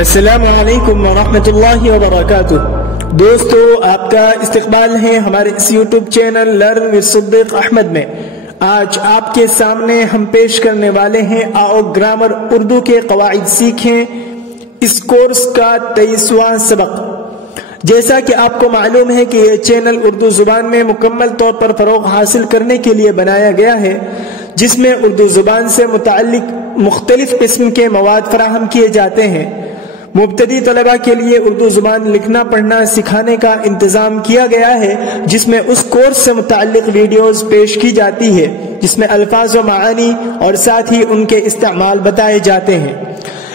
السلام علیکم ورحمۃ اللہ وبرکاتہ۔ دوستو، آپ کا استقبال ہے ہمارے اس یوٹیوب چینل لرن ود صدیق احمد میں۔ آج آپ کے سامنے ہم پیش کرنے والے ہیں آؤ گرامر اردو کے قواعد سیکھیں، اس کورس کا 23واں سبق۔ جیسا کہ آپ کو معلوم ہے کہ یہ چینل اردو زبان میں مکمل طور پر فروغ حاصل کرنے کے لیے بنایا گیا ہے، جس میں اردو زبان سے متعلق مختلف قسم کے مواد فراہم کیے جاتے ہیں۔ مبتدی طلباء کے لیے اردو زبان لکھنا پڑھنا سکھانے کا انتظام کیا گیا ہے، جس میں اس کورس سے متعلق ویڈیوز پیش کی جاتی ہے، جس میں الفاظ و معانی اور ساتھ ہی ان کے استعمال بتائے جاتے ہیں۔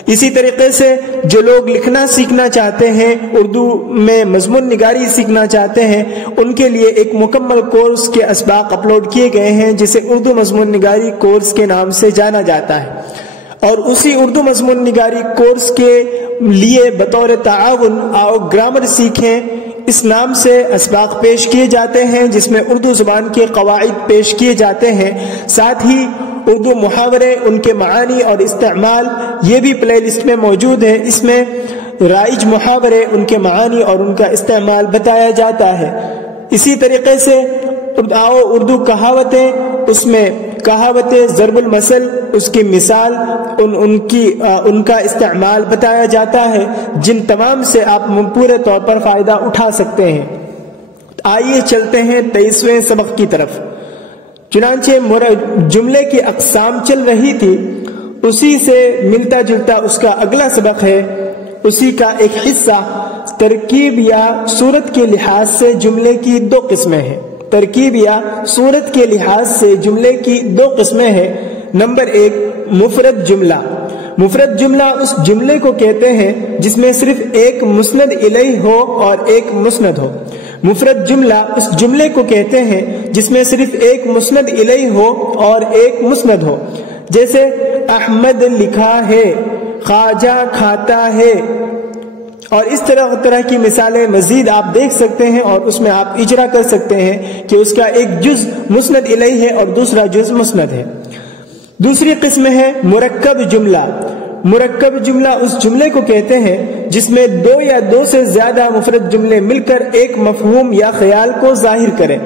اسی طریقے سے جو لوگ لکھنا سیکھنا چاہتے ہیں، اردو میں مضمون نگاری سیکھنا چاہتے ہیں، ان کے لیے ایک مکمل کورس کے اسباق اپلوڈ کیے گئے ہیں، جسے اردو مضمون نگاری کورس کے نام سے جانا جاتا ہے۔ اور اسی اردو مضمون نگاری کورس کے لیے بطور تعاون آؤ گرامر سیکھیں اس نام سے اسباق پیش کیے جاتے ہیں، جس میں اردو زبان کے قواعد پیش کیے جاتے ہیں، ساتھ ہی اردو محاورے، ان کے معانی اور استعمال یہ بھی پلے لسٹ میں موجود ہے۔ اس میں رائج محاورے، ان کے معانی اور ان کا استعمال بتایا جاتا ہے۔ اسی طریقے سے آؤ اردو کہاوتیں، اس میں کہاوتیں، ضرب المثل، اس کی مثال، ان کا استعمال بتایا جاتا ہے، جن تمام سے آپ پورے طور پر فائدہ اٹھا سکتے ہیں۔ آئیے چلتے ہیں 23ویں سبق کی طرف۔ چنانچہ جملے کی اقسام چل رہی تھی، اسی سے ملتا جلتا اس کا اگلا سبق ہے، اسی کا ایک حصہ۔ ترکیب یا صورت کے لحاظ سے جملے کی دو قسمیں ہیں۔ ترکیب یا صورت کے لحاظ سے جملے کی دو قسمیں ہیں۔ نمبر 1، مفرد جملہ۔ مفرد جملہ اس جملے کو کہتے ہیں جس میں صرف ایک مسند الیہ ہو اور ایک مسند ہو۔ مفرد جملہ اس جملے کو کہتے ہیں جس میں صرف ایک مسند الیہ ہو اور ایک مسند ہو، جیسے احمد لکھا ہے، خواجہ کھاتا ہے، اور اس طرح کی مثالیں مزید آپ دیکھ سکتے ہیں، اور اس میں آپ اجرا کر سکتے ہیں کہ اس کا ایک جز مسند الیہ ہے اور دوسرا جز مسند ہے۔ دوسری قسم ہے مرکب جملہ۔ مرکب جملہ اس جملے کو کہتے ہیں جس میں دو یا دو سے زیادہ مفرد جملے مل کر ایک مفہوم یا خیال کو ظاہر کریں۔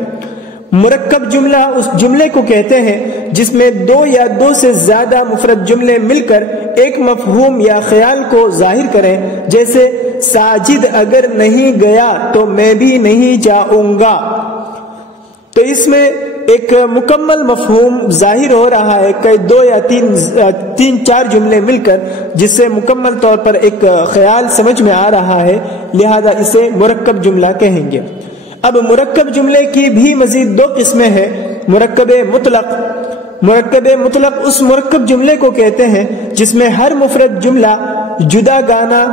مرکب جملہ اس جملے کو کہتے ہیں جس میں دو یا دو سے زیادہ مفرد جملے مل کر ایک مفہوم یا خیال کو ظاہر کریں، جیسے ساجد اگر نہیں گیا تو میں بھی نہیں جاؤں گا۔ تو اس میں ایک مکمل مفہوم ظاہر ہو رہا ہے کہ دو یا تین چار جملے مل کر، جس سے مکمل طور پر ایک خیال سمجھ میں آ رہا ہے، لہذا اسے مرکب جملہ کہیں گے۔ اب مرکب جملے کی بھی مزید دو قسمیں ہیں۔ مرکب مطلق۔ مرکب مطلق اس مرکب جملے کو کہتے ہیں جس میں ہر مفرد جملہ جدا گانا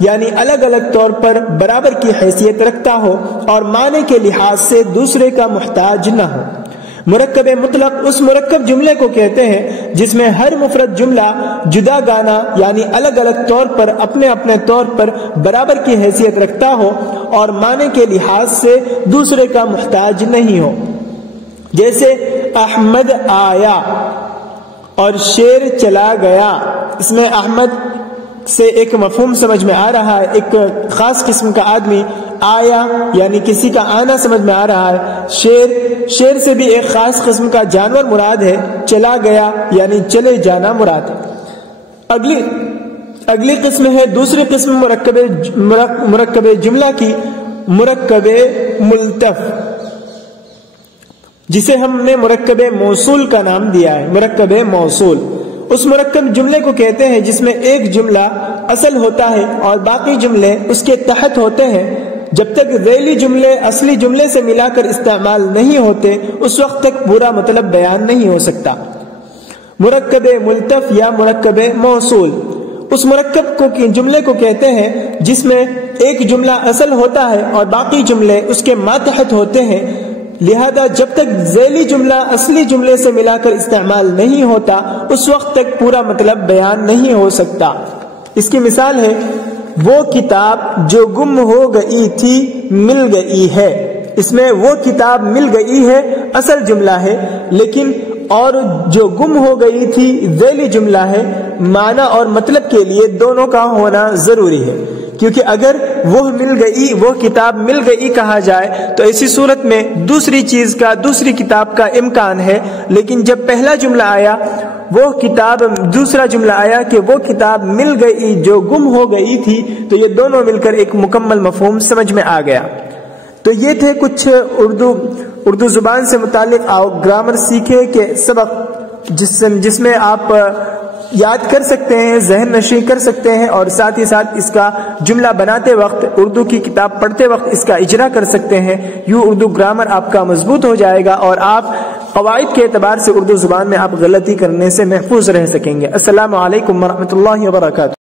یعنی الگ الگ طور پر برابر کی حیثیت رکھتا ہو اور معنی کے لحاظ سے دوسرے کا محتاج نہ ہو۔ مرکب مطلق اس مرکب جملے کو کہتے ہیں جس میں ہر مفرد جملہ جدا گانا یعنی الگ الگ طور پر اپنے اپنے طور پر برابر کی حیثیت رکھتا ہو اور معنی کے لحاظ سے دوسرے کا محتاج نہیں ہو، جیسے احمد آیا اور شیر چلا گیا۔ اس میں احمد سے ایک مفہوم سمجھ میں آ رہا ہے، ایک خاص قسم کا آدمی، آیا یعنی کسی کا آنا سمجھ میں آ رہا ہے، شیر سے بھی ایک خاص قسم کا جانور مراد ہے، چلا گیا یعنی چلے جانا مراد ہے۔ اگلی قسم ہے دوسری قسم مرکب جملہ کی، مرکب ملتف، جسے ہم نے مرکب موصول کا نام دیا ہے۔ مرکب موصول اس مرکب جملے کو کہتے ہیں جس میں ایک جملہ اصل ہوتا ہے اور باقی جملے اس کے تحت ہوتے ہیں۔ جب تک ذیلی جملے اصلی جملے سے ملا کر استعمال نہیں ہوتے، اس وقت تک پورا مطلب بیان نہیں ہو سکتا۔ مرکب ملتف یا مرکب موصول اس مرکب جملے کو کہتے ہیں جس میں ایک جملہ اصل ہوتا ہے اور باقی جملے اس کے ماتحت ہوتے ہیں، لہذا جب تک ذیلی جملہ اصلی جملے سے ملا کر استعمال نہیں ہوتا، اس وقت تک پورا مطلب بیان نہیں ہو سکتا۔ اس کی مثال ہے، وہ کتاب جو گم ہو گئی تھی مل گئی ہے۔ اس میں وہ کتاب مل گئی ہے اصل جملہ ہے، لیکن اور جو گم ہو گئی تھی ذیلی جملہ ہے، معنی اور مطلب کے لیے دونوں کا ہونا ضروری ہے، کیونکہ اگر وہ کتاب مل گئی کہا جائے تو ایسی صورت میں دوسری کتاب کا امکان ہے، لیکن جب پہلا جملہ آیا دوسرا جملہ آیا کہ وہ کتاب مل گئی جو گم ہو گئی تھی، تو یہ دونوں مل کر ایک مکمل مفہوم سمجھ میں آ گیا۔ تو یہ تھے کچھ اردو زبان سے متعلق گرامر سیکھے کے سبق، جس میں آپ یاد کر سکتے ہیں، ذہن نشین کر سکتے ہیں، اور ساتھ ہی ساتھ اس کا جملہ بناتے وقت، اردو کی کتاب پڑھتے وقت اس کا اجرا کر سکتے ہیں۔ یوں اردو گرامر آپ کا مضبوط ہو جائے گا اور آپ قواعد کے اعتبار سے اردو زبان میں آپ غلطی کرنے سے محفوظ رہ سکیں گے۔ السلام علیکم ورحمۃ اللہ وبرکاتہ۔